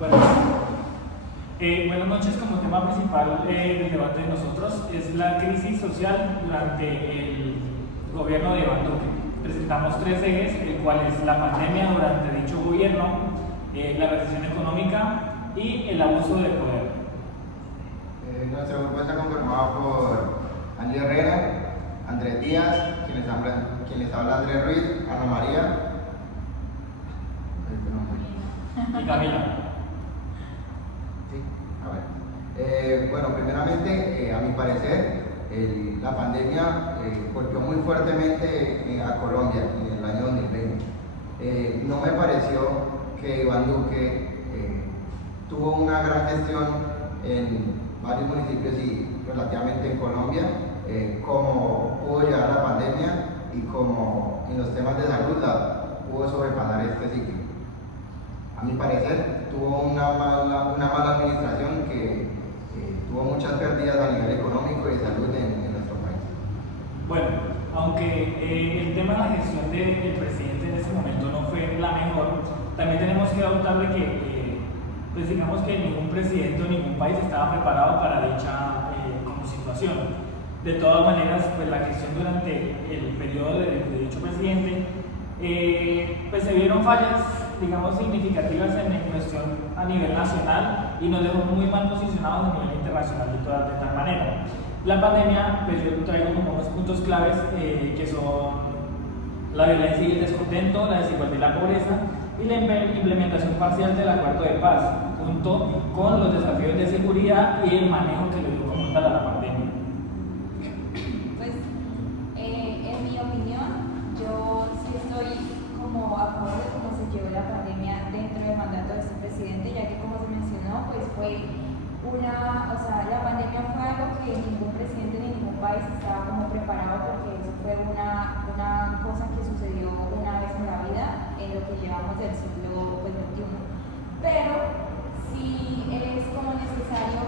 Bueno, buenas noches. Como tema principal del debate de nosotros es la crisis social durante el gobierno de Iván Duque. Presentamos tres ejes, el cual es la pandemia durante dicho gobierno, la recesión económica y el abuso de poder. Nuestro grupo está conformado por Andy Herrera, Andrés Díaz, quien les habla Andrés Ruiz, Ana María Y Camila. Sí, a ver. Bueno, primeramente, a mi parecer, la pandemia golpeó muy fuertemente a Colombia en el año 2020. No me pareció que Iván Duque tuvo una gran gestión en varios municipios y relativamente en Colombia, como pudo llevar la pandemia y como en los temas de salud pudo sobrepasar este ciclo. A mi parecer, tuvo una mala administración que tuvo muchas pérdidas a nivel económico y de salud en nuestro país. Bueno, aunque el tema de la gestión del presidente en ese momento no fue la mejor, también tenemos que adoptar de que, pues digamos que ningún presidente o ningún país estaba preparado para dicha como situación. De todas maneras, pues la gestión durante el periodo de dicho presidente, pues se vieron fallas, digamos, significativas en cuestión a nivel nacional y nos dejó muy mal posicionados a nivel internacional de tal manera. La pandemia, pues yo traigo como unos puntos claves que son la violencia y el descontento, la desigualdad y la pobreza y la implementación parcial del acuerdo de paz, junto con los desafíos de seguridad y el manejo que le dio como tal a la pandemia. Pues, en mi opinión, yo sí estoy como a favor de cómo se llevó la pandemia dentro del mandato de este presidente, ya que como se mencionó, pues la pandemia fue algo que ningún presidente ni ningún país estaba como preparado, porque eso fue una cosa que sucedió una vez en la vida, en lo que llevamos del siglo XXI. Pero sí es como necesario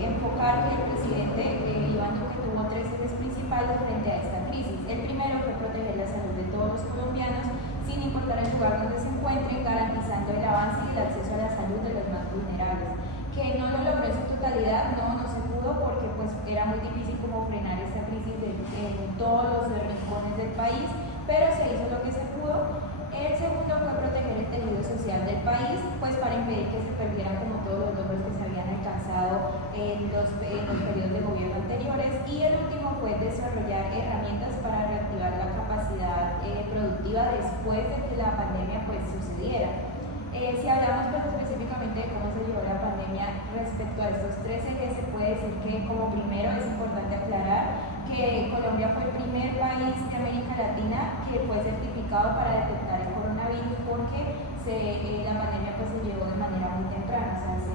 enfocar que el presidente Iván Duque tuvo tres ejes principales frente a esta crisis. El primero fue proteger la salud de todos los colombianos, sin importar el lugar donde se encuentren, garantizando el avance y el acceso a la salud de los más vulnerables. Que no lo logró en su totalidad, no se pudo, porque pues era muy difícil como frenar esta crisis en todos los rincones del país, pero se hizo lo que se pudo. El segundo fue proteger el tejido social del país, pues para impedir que se perdieran como todos los logros que se habían alcanzado en los periodos de gobierno anteriores. Y el último fue desarrollar herramientas para reactivar la capacidad productiva después de que la pandemia pues sucediera. Si hablamos pues específicamente de cómo se llevó la pandemia respecto a estos tres ejes, se puede decir que como primero es importante aclarar que Colombia fue el primer país de América Latina que fue certificado para detectar el coronavirus, porque la pandemia pues se llevó de manera muy temprana, o sea, se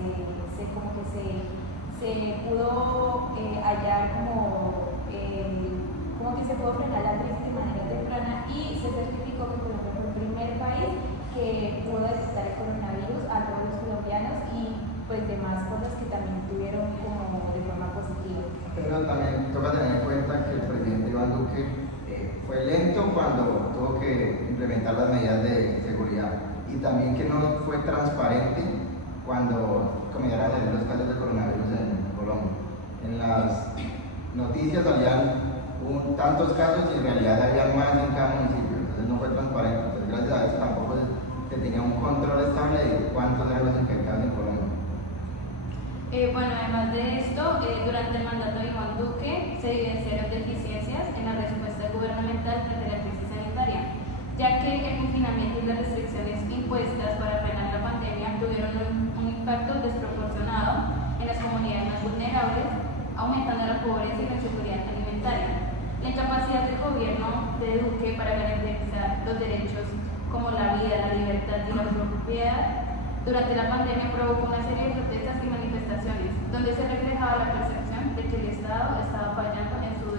pudo hallar como que se pudo frenar la crisis de manera temprana y se certificó que Colombia fue el primer país que pudo detectar el coronavirus a todos los colombianos y pues demás cosas que también tuvieron como de forma positiva. Pero también toca tener en cuenta que el presidente Iván Duque fue lento cuando tuvo que implementar las medidas de seguridad, y también que no fue transparente cuando comenzaron a salir los casos de coronavirus en Colombia. En las noticias salían tantos casos y en realidad había más en cada municipio, entonces no fue transparente. Entonces, gracias a eso tampoco se tenía un control estable de cuántos eran los infectados en Colombia. Bueno, además de esto, durante el mandato de Iván Duque se evidenciaron deficiencias en la respuesta gubernamental frente a la crisis sanitaria, ya que el confinamiento y las restricciones impuestas para frenar la pandemia tuvieron un impacto desproporcionado en las comunidades más vulnerables, aumentando la pobreza y la inseguridad alimentaria. La incapacidad del gobierno de Duque para garantizar los derechos como la vida, la libertad y la propiedad durante la pandemia provocó una serie de protestas y manifestaciones, donde se reflejaba la percepción de que el Estado estaba fallando en su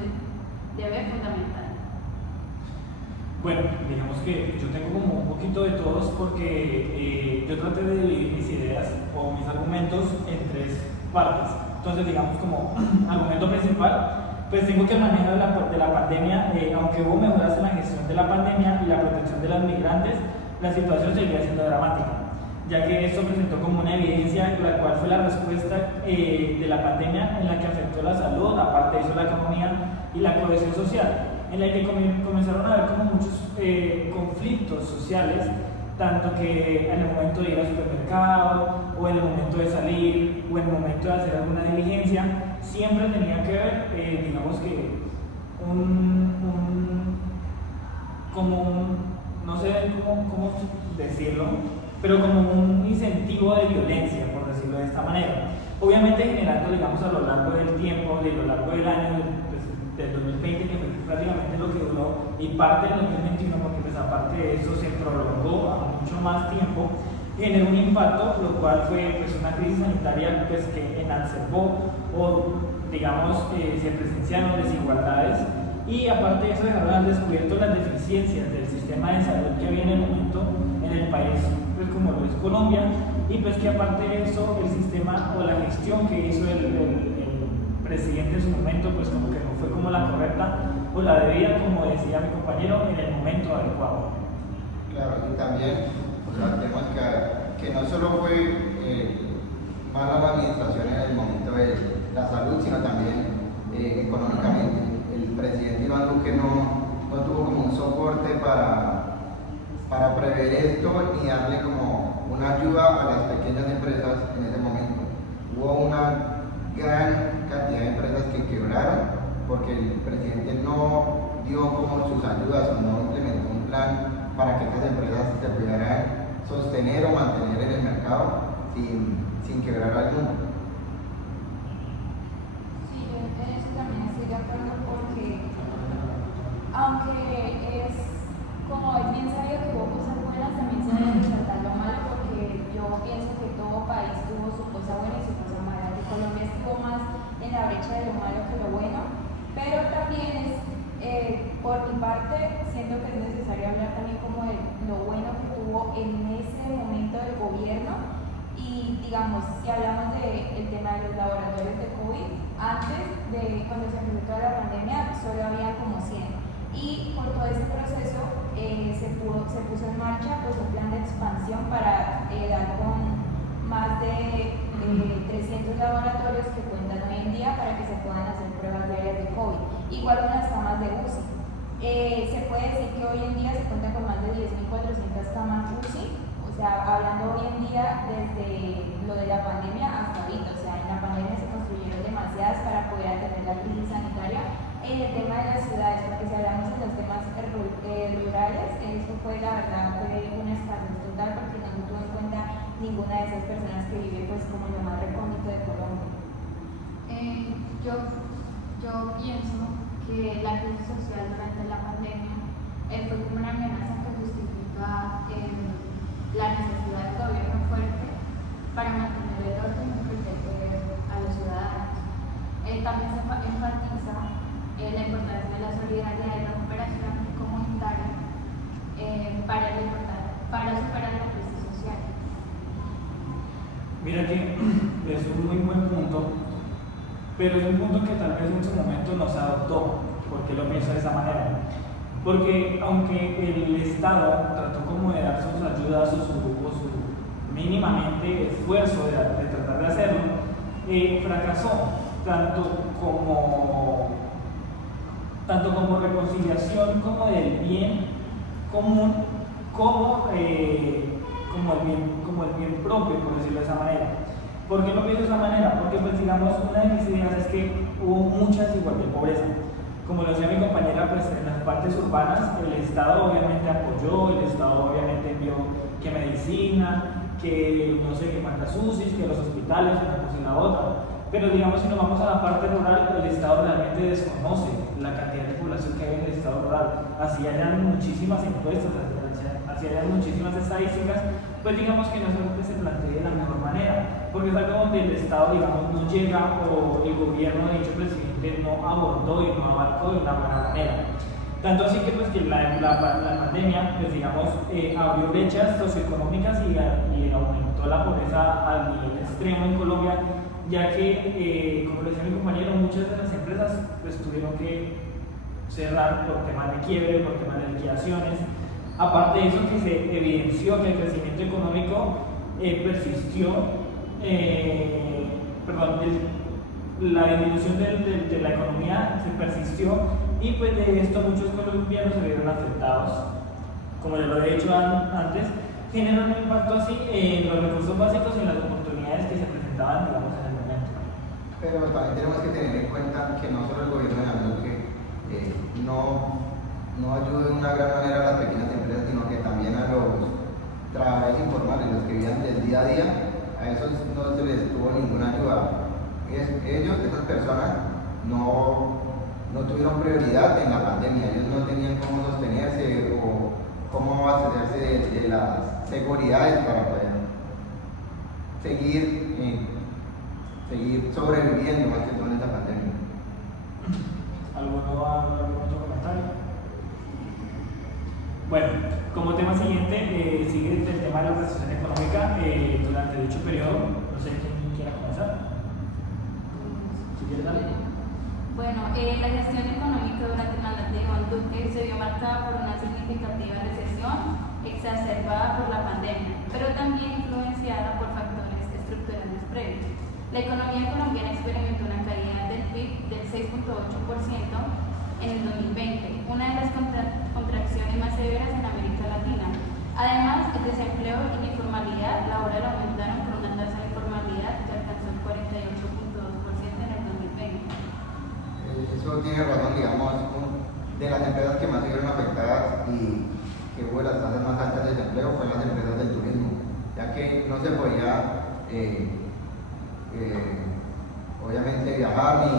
deber fundamental. Bueno, digamos que yo tengo como un poquito de todos, porque yo traté de dividir mis ideas o mis argumentos en tres partes. Entonces, digamos, como argumento principal, pues tengo que el manejo de la pandemia, aunque hubo mejoras en la gestión de la pandemia y la protección de los migrantes, la situación seguía siendo dramática. ya que esto presentó como una evidencia, la cual fue la respuesta de la pandemia en la que afectó la salud, aparte de eso la economía y la cohesión social, en la que comenzaron a haber como muchos conflictos sociales, tanto que en el momento de ir al supermercado, o en el momento de salir, o en el momento de hacer alguna diligencia, siempre tenía que ver, digamos que, no sé cómo decirlo, pero como un incentivo de violencia, por decirlo de esta manera. Obviamente generando, digamos, a lo largo del tiempo, a lo largo del año, del 2020, que fue prácticamente lo que duró, y parte del 2021, porque pues aparte de eso se prolongó a mucho más tiempo, generó un impacto, lo cual fue pues una crisis sanitaria pues que exacerbó o digamos se presenciaron desigualdades, y aparte de eso dejaron al descubierto las deficiencias del sistema de salud que había en el momento en el país, pues como lo es Colombia, y pues que aparte de eso el sistema o la gestión que hizo el presidente en su momento pues como que no fue como la correcta o la debida, como decía mi compañero, en el momento adecuado. Claro, y también tenemos que no solo fue mala la administración en el momento de la salud, sino también económicamente. El presidente Iván Duque no tuvo como un soporte para prever esto ni darle como una ayuda a las pequeñas empresas en ese momento. Hubo una gran cantidad de empresas que quebraron porque el presidente no dio como sus ayudas o no implementó un plan para que estas empresas se pudieran sostener o mantener en el mercado sin quebrar alguno. Sí, yo en eso también estoy de acuerdo porque, aunque es como es bien sabido que hubo cosas buenas, también se debe resaltar lo malo, porque yo pienso que todo país tuvo su cosa buena y su cosa mala. Que Colombia estuvo más en la brecha de lo malo que lo bueno, pero también es, por mi parte, siento que es necesario hablar también como de lo bueno que tuvo en ese momento el gobierno. Y digamos, si hablamos del tema de los laboratorios de COVID, antes de cuando se empezó toda la pandemia, solo había como 100. Y por todo ese proceso se puso en marcha pues, un plan de expansión para dar con más de 300 laboratorios que cuentan hoy en día para que se puedan hacer pruebas diarias de COVID, igual unas camas de UCI. Se puede decir que hoy en día se cuenta con más de 10.400 camas UCI, o sea, hablando hoy en día desde lo de la pandemia hasta ahorita. O sea, en la pandemia se construyeron demasiadas para poder atender la crisis sanitaria. En el tema de las ciudades, porque si hablamos de los temas rurales, eso fue la verdad, fue una escasez total porque no tuvo en cuenta ninguna de esas personas que vive pues como lo más recóndito de Colombia. Yo pienso que la crisis social durante la pandemia fue como una amenaza que justifica la necesidad del gobierno fuerte para mantener el orden y proteger a los ciudadanos. También se enfatiza la importancia de la solidaridad y la cooperación comunitaria para superar la crisis social. Mira que es un muy buen punto, pero es un punto que tal vez en su momento no se adoptó. ¿Por qué lo pienso de esa manera? Porque aunque el Estado trató como de dar sus ayudas o su mínimamente esfuerzo de tratar de hacerlo, fracasó tanto como reconciliación como del bien común como el bien propio, por decirlo de esa manera. ¿Por qué lo pienso de esa manera? Porque pues digamos, una de mis ideas es que hubo mucha desigualdad y pobreza. Como lo decía mi compañera, pues en las partes urbanas el Estado obviamente apoyó, el Estado obviamente envió que medicina, que no sé qué cuántas UCIs, que los hospitales, una cosa y la otra. Pero digamos, si nos vamos a la parte rural, el Estado realmente desconoce la cantidad de población que hay en el Estado rural. Así hayan muchísimas encuestas, así hayan muchísimas estadísticas, pues digamos que no es algo que se plantee de la mejor manera, porque es algo donde el Estado, digamos, no llega o el gobierno de dicho presidente no abordó y no abarcó de una buena manera. Tanto así que pues que la pandemia, pues digamos, abrió brechas socioeconómicas y aumentó la pobreza al nivel extremo en Colombia, ya que, como decía mi compañero, muchas de las empresas pues tuvieron que cerrar por temas de quiebre, por temas de liquidaciones. Aparte de eso, que se evidenció que el crecimiento económico persistió, la disminución de la economía se persistió y pues de esto muchos colombianos se vieron afectados. Como ya lo he dicho antes, generó un impacto así en los recursos básicos y en las oportunidades que se presentaban, digamos, en el momento. Pero también tenemos que tener en cuenta que no solo el gobierno de Duque no ayuda de una gran manera a las pequeñas empresas, sino que también a los trabajadores informales, los que viven del día a día, a esos no se les tuvo ninguna ayuda. Ellos, esas personas, no tuvieron prioridad en la pandemia, ellos no tenían cómo sostenerse o cómo abastecerse de las seguridades para poder seguir sobreviviendo más que todo en esta pandemia. ¿Algún otro comentario? Bueno, como tema siguiente, sigue el tema de la recesión económica durante dicho periodo. No sé quién quiera comenzar. Si quieres, dale. Bueno, la gestión económica durante el mandato de Iván Duque se vio marcada por una significativa recesión exacerbada por la pandemia, pero también influenciada por factores estructurales previos. La economía colombiana experimentó una caída del PIB del 6.8% en el 2020, una de las contracciones más severas en América Latina. Además, el desempleo y la informalidad laboral aumentaron con una tasa de informalidad que alcanzó el 48.2% en el 2020. Eso tiene razón, digamos, de las empresas que más se vieron afectadas y que hubo las tasas más altas de desempleo fue las empresas del turismo, ya que no se podía obviamente viajar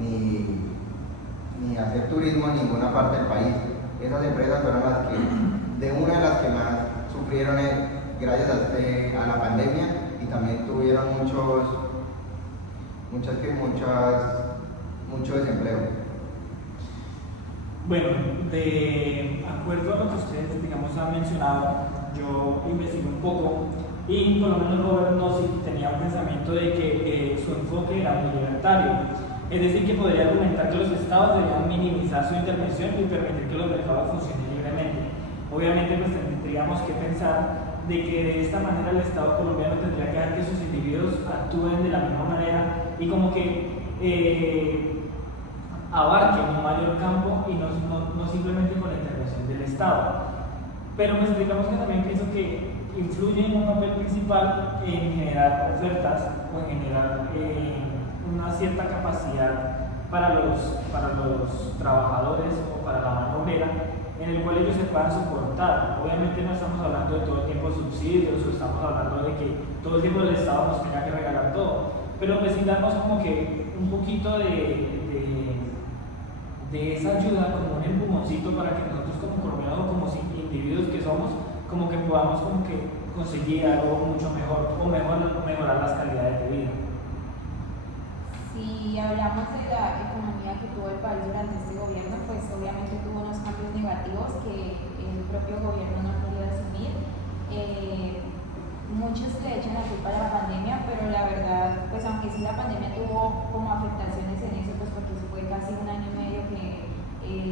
ni hacer turismo en ninguna parte del país. Esas empresas fueron las que, de las que más sufrieron gracias a la pandemia, y también tuvieron mucho desempleo. Bueno, de acuerdo a lo que ustedes, digamos, han mencionado, yo investigué un poco y por lo menos Robert Nozick tenía un pensamiento de que su enfoque era muy libertario, es decir, que podría argumentar que los estados debían minimizar su intervención y permitir que los mercados funcionen libremente. Obviamente pues tendríamos que pensar de que de esta manera el Estado colombiano tendría que dejar que sus individuos actúen de la misma manera y como que abarquen un mayor campo y no simplemente con la intervención del Estado. Pero pues digamos que también pienso que influye en un papel principal en generar ofertas o en generar una cierta capacidad para los trabajadores o para la mano obrera, en el cual ellos se puedan soportar. Obviamente no estamos hablando de todo el tiempo subsidios o estamos hablando de que todo el tiempo el Estado nos tenga que regalar todo, pero pues sí darnos como que un poquito de esa ayuda, como un empujoncito para que nosotros como colombianos o como individuos que somos, como que podamos como que conseguir algo mucho mejor o mejorar las calidades de vida. Si hablamos de la economía que tuvo el país durante este gobierno, pues obviamente tuvo unos cambios negativos que el propio gobierno no quería asumir. Muchos le echan la culpa a la pandemia, pero la verdad, pues aunque sí la pandemia tuvo como afectaciones en eso, pues porque eso fue casi un año y medio que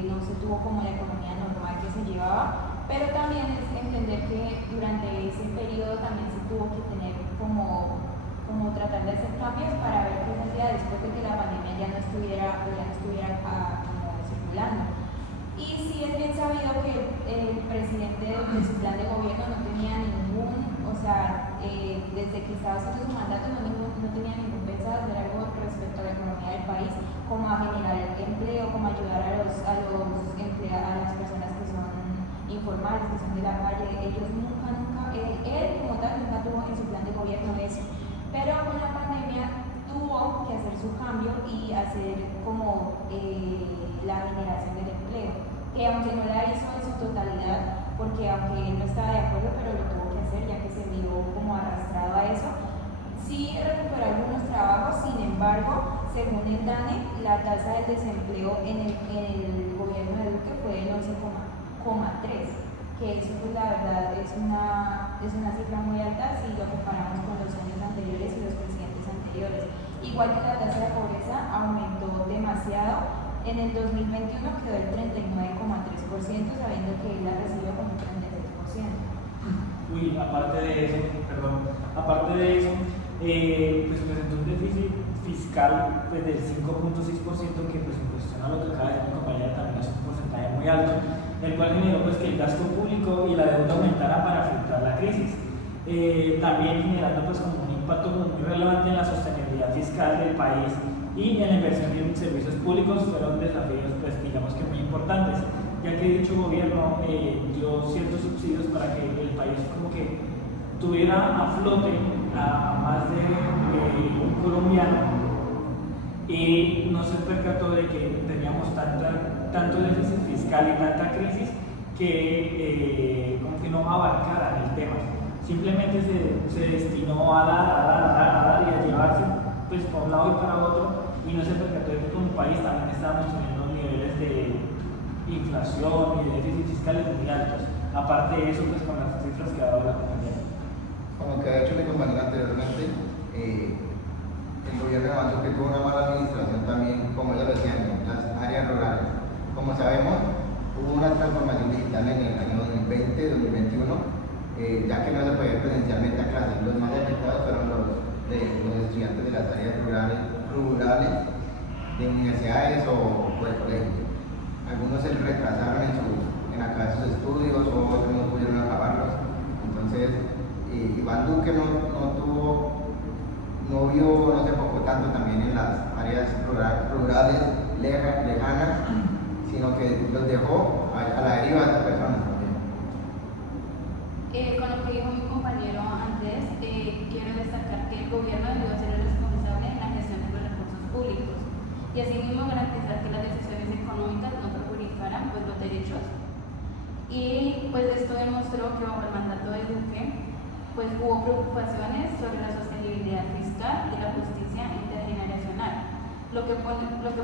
no se tuvo como la economía normal que se llevaba, pero también es entender que durante ese periodo también se tuvo que tener como tratar de hacer cambios para ver qué se hacía después de que la pandemia ya no estuviera como circulando. Y sí es bien sabido que el presidente de su plan de gobierno no tenía desde que estaba haciendo su mandato no tenía ningún pensado hacer algo respecto a la economía del país, como a generar empleo, como ayudar a las personas que son informales, que son de la calle. Ellos él como tal nunca tuvo en su plan de gobierno eso, pero con la pandemia tuvo que hacer su cambio y hacer como la generación del empleo, que aunque no la hizo en su totalidad, porque aunque él no estaba de acuerdo, pero lo tuvo que hacer ya que se vio como arrastrado a eso. Sí recuperó algunos trabajos, sin embargo, según el DANE, la tasa del desempleo en el gobierno de Duque fue del 11,3%, que eso pues la verdad es una cifra muy alta si lo comparamos con los años anteriores y los presidentes anteriores. Igual que la tasa de pobreza aumentó demasiado. En el 2021 quedó el 39,3%, sabiendo que él la recibe como un 36%. Uy, y aparte de eso, pues presentó un déficit fiscal pues, del 5.6%, que pues en cuestión a lo que acaba de decir mi compañera también es un porcentaje muy alto, el cual generó pues, que el gasto público y la deuda aumentara para afrontar la crisis. También generando pues, como un impacto muy relevante en la sostenibilidad fiscal del país y en la inversión en servicios públicos. Fueron desafíos pues, digamos que muy importantes, ya que dicho gobierno dio ciertos subsidios para que el país como que tuviera a flote a más de un colombiano, y no se percató de que teníamos tanto déficit fiscal y tanta crisis que como que no abarcaran el tema. Simplemente se destinó a dar y a llevarse pues para un lado y para otro, y no se percató de que como país también estábamos teniendo niveles de inflación y de déficit fiscales muy altos. Aparte de eso, pues con las cifras que ha dado la compañía. Como que ha hecho mi compañera anteriormente, el gobierno de Banco que tuvo una mala administración también, como ya lo decían, en las áreas rurales. Como sabemos, hubo una transformación digital en el año 2020-2021, ya que no se podía ir presencialmente a clases. Los más afectados fueron los estudiantes de las áreas rurales de universidades o de colegios. Algunos se retrasaron en acabar sus estudios, o otros no pudieron acabarlos. Entonces, Iván Duque no se enfocó tanto también en las áreas rurales lejanas, sino que los dejó a la deriva de estas personas también. Con lo que dijo mi compañero antes, quiero destacar que el gobierno debió ser el responsable en la gestión de los recursos públicos y asimismo garantizar que las decisiones económicas no perjudicaran pues, los derechos. Y pues esto demostró que bajo el mandato de Duque pues hubo preocupaciones sobre la sostenibilidad fiscal y la justicia intergeneracional, lo que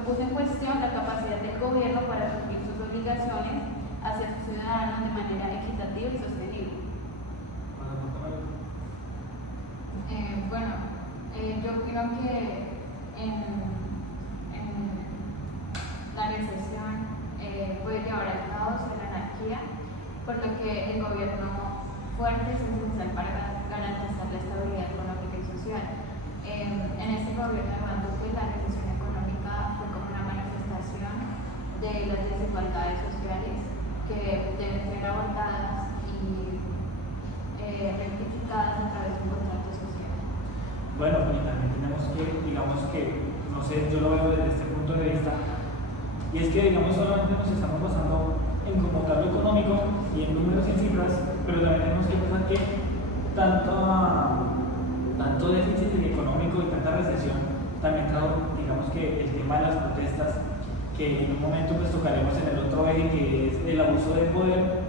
puso en cuestión la capacidad del gobierno para cumplir sus obligaciones hacia sus ciudadanos de manera equitativa y sostenible. Yo creo que en la recesión puede llevar al caos y a la anarquía, por lo que el gobierno fuerte es esencial para garantizar la estabilidad económica y social. En este gobierno de Iván Duque, la recesión económica fue como una manifestación de las desigualdades sociales que deben ser abordadas y rectificadas a través de un contrato social. Bueno, y también tenemos que, digamos que, no sé, yo lo veo desde este punto de vista, y es que, digamos, solamente nos estamos basando en como tal lo económico y en números y en cifras, pero también tenemos que pensar que tanto déficit económico y tanta recesión también trajo, digamos que el tema de las protestas, que en un momento pues tocaremos en el otro eje, que es el abuso de poder,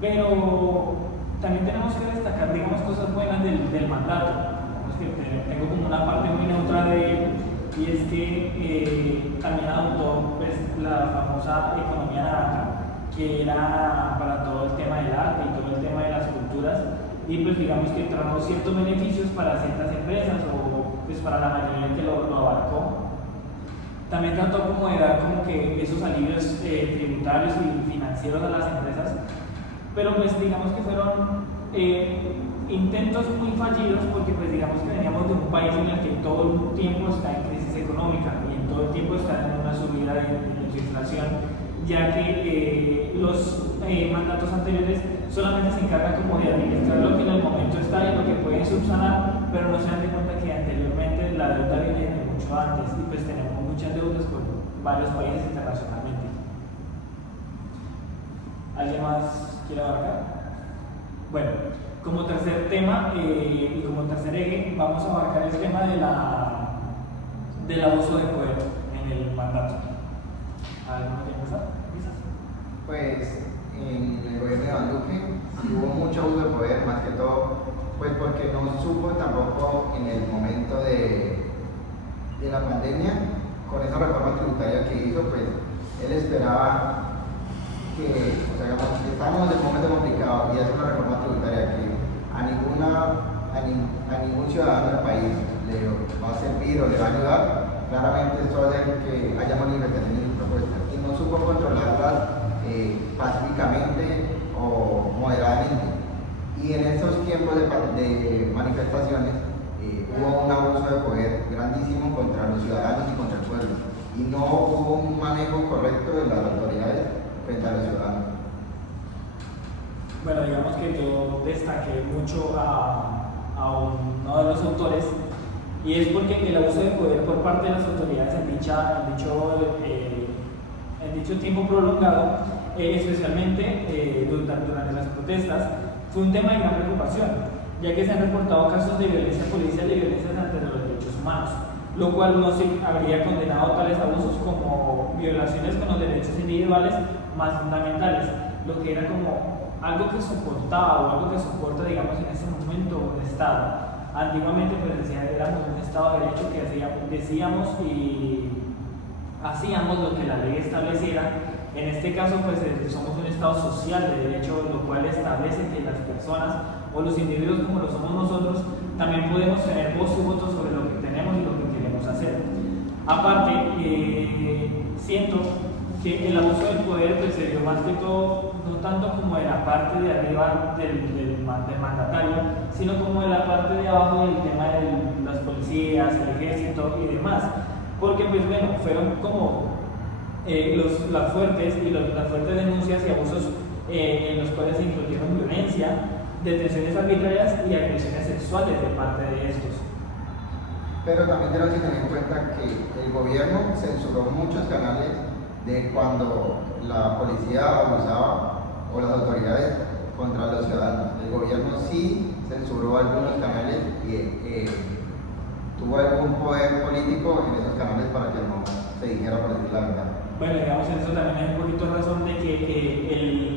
pero también tenemos que destacar, digamos, cosas buenas del mandato. Tengo como una parte muy neutra de él, y es que también adoptó pues, la famosa economía naranja, que era para todo el tema del arte y todo el tema de las culturas, y pues digamos que trajo ciertos beneficios para ciertas empresas o pues para la mayoría que lo abarcó. También trató como de dar como que esos alivios tributarios y financieros a las empresas, pero pues digamos que fueron intentos muy fallidos, porque pues digamos que veníamos de un país en el que todo el tiempo está en crisis económica y en todo el tiempo está en una subida de su inflación, ya que los mandatos anteriores solamente se encargan como de administrar lo que en el momento está y lo que pueden subsanar, pero no se dan de cuenta que anteriormente la deuda viene de mucho antes, y pues tenemos muchas deudas con varios países internacionalmente. ¿Alguien más quiere abarcar? Bueno, como tercer tema y como tercer eje, vamos a abarcar el tema del abuso de poder en el mandato. ¿Alguno quiere empezar? Pues en el gobierno de Iván Duque hubo mucho abuso de poder, más que todo, pues porque no supo tampoco en el momento de la pandemia, con esa reforma tributaria que hizo, pues él esperaba que, o sea, digamos, estábamos en un momento complicado y hace una reforma tributaria que a ningún ciudadano del país le va a servir o le va a ayudar. Claramente esto va a hacer que haya manifestaciones y propuestas, y no supo controlarlas pacíficamente o moderadamente. Y en estos tiempos de manifestaciones hubo un abuso de poder grandísimo contra los ciudadanos y contra el pueblo. Y no hubo un manejo correcto de las autoridades frente a los ciudadanos. Bueno, digamos que yo destaqué mucho a uno de los autores, y es porque el abuso de poder por parte de las autoridades en dicho tiempo prolongado, especialmente durante las protestas, fue un tema de gran preocupación, ya que se han reportado casos de violencia policial y violencias ante los derechos humanos, lo cual no se habría condenado tales abusos como violaciones con los derechos individuales más fundamentales, lo que era como algo que soportaba o algo que soporta, digamos, en ese momento un Estado. Antiguamente pues éramos un Estado de Derecho que decíamos y hacíamos lo que la ley estableciera. En este caso pues somos un Estado social de derecho, lo cual establece que las personas o los individuos como lo somos nosotros también podemos tener voz y voto sobre lo que tenemos y lo que queremos hacer. Aparte, siento que el abuso del poder pues, se dio más que todo, no tanto como de la parte de arriba del mandatario, sino como de la parte de abajo del tema de las policías, el ejército y demás. Porque pues bueno, fueron como las fuertes denuncias y abusos en los cuales se incluyeron violencia, detenciones arbitrarias y agresiones sexuales de parte de estos. Pero también tenemos que tener en cuenta que el gobierno censuró muchos canales de cuando la policía abusaba o las autoridades contra los ciudadanos. El gobierno sí censuró algunos canales y tuvo algún poder político en esos canales para que no se dijera por decir la verdad. Bueno, digamos, en eso también hay un poquito razón de que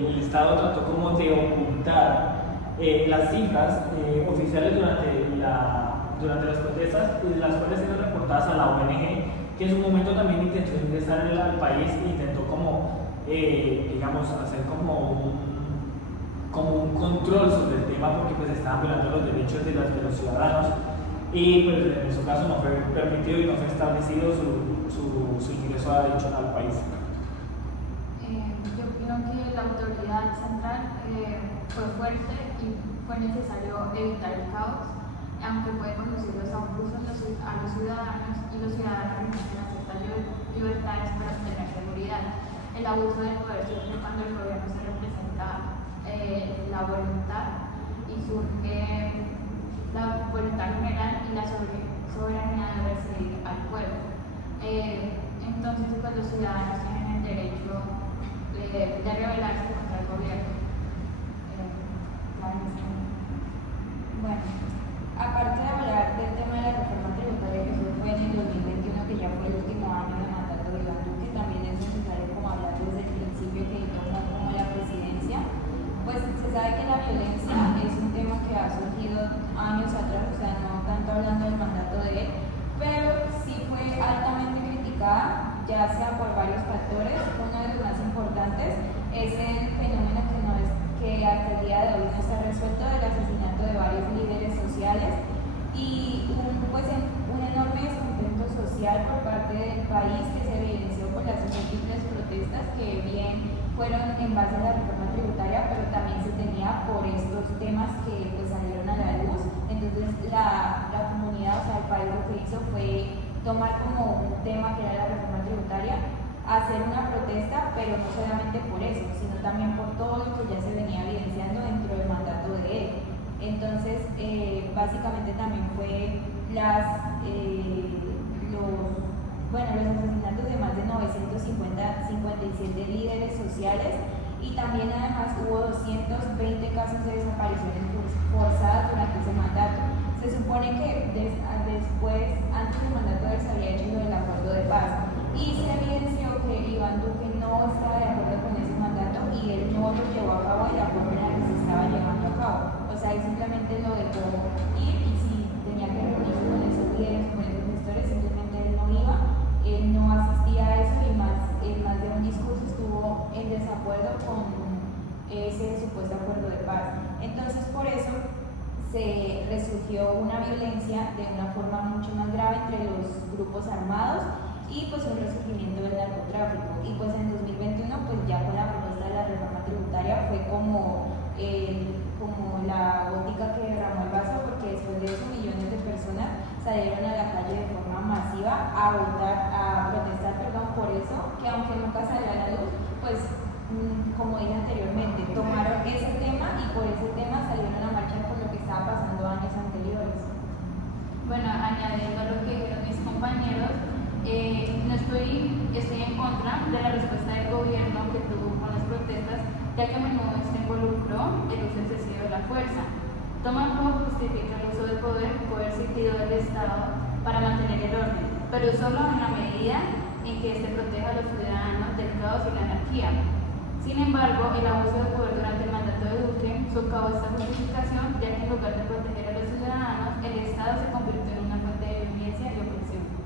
el Estado trató como de ocultar las cifras oficiales durante las protestas, las cuales eran reportadas a la ONG, que en su momento también intentó ingresar al país e intentó como, digamos, hacer como un control sobre el tema, porque pues estaban violando los derechos de los ciudadanos, y pues en su caso no fue permitido y no fue establecido su ingreso al país. Yo opino que la autoridad central fue fuerte y fue necesario evitar el caos, aunque puede conducir los abusos a los ciudadanos, y los ciudadanos necesitan ciertas libertades para obtener seguridad. El abuso del poder surge cuando el gobierno se representa la voluntad y surge la voluntad general y la soberanía de recibir al pueblo. Entonces, pues, los ciudadanos tienen el derecho de rebelarse contra el gobierno. Bueno, aparte de hablar del tema de la reforma tributaria, que eso fue en el 2021, que ya fue el último año de mandato de Iván Duque, también es necesario como hablar desde el principio que tomó como la presidencia. Pues se sabe que la violencia es un tema que ha surgido años atrás, o sea, no tanto hablando del mandato de él, pero sí fue altamente criticada, ya sea por varios factores. Uno de los más importantes es el fenómeno que hasta el día de hoy no está resuelto, del asesinato de varios líderes sociales y un enorme descontento social por parte del país, que se evidenció por las múltiples protestas que bien fueron en base a la reforma tributaria, pero también se tenía por estos temas que pues salieron a la luz. Entonces la comunidad, o sea, el país, lo que hizo fue tomar como un tema que era la reforma tributaria, hacer una protesta, pero no solamente por eso, sino también por todo lo que ya se venía evidenciando dentro del mandato de él. Entonces, básicamente también fue los asesinatos de más de 957 líderes sociales, y también además hubo 220 casos de desapariciones forzadas durante ese mandato. Se supone que después, antes del mandato de él, se había hecho lo del acuerdo de paz, y se evidenció que Iván Duque no estaba de acuerdo con ese mandato y él no lo llevó a cabo de la forma en la que se estaba llevando a cabo. O sea, él simplemente lo dejó ir, y si tenía que reunirse con esos líderes, con esos gestores, simplemente él no iba, él no asistía a eso, y más de un discurso estuvo en desacuerdo con ese supuesto acuerdo de paz. Entonces, por eso se resurgió una violencia de una forma mucho más grave entre los grupos armados, y pues un resurgimiento del narcotráfico. Y pues en 2021, pues ya con la propuesta de la reforma tributaria, fue como la votar, a protestar, perdón, por eso, que aunque nunca salió a la luz, pues como dije anteriormente, tomaron ese tema y por ese tema salieron a marcha por lo que estaba pasando años anteriores. Bueno, añadiendo a lo que dijeron mis compañeros, estoy en contra de la respuesta del gobierno que tuvo con las protestas, ya que a menudo se involucró el uso excesivo de la fuerza. Toman como justifica el uso del poder coercitivo del Estado para mantener el orden, pero solo en la medida en que éste proteja a los ciudadanos del caos y la anarquía. Sin embargo, el abuso de poder durante el mandato de Duque socavó esta justificación, ya que en lugar de proteger a los ciudadanos, el Estado se convirtió en una fuente de violencia y opresión.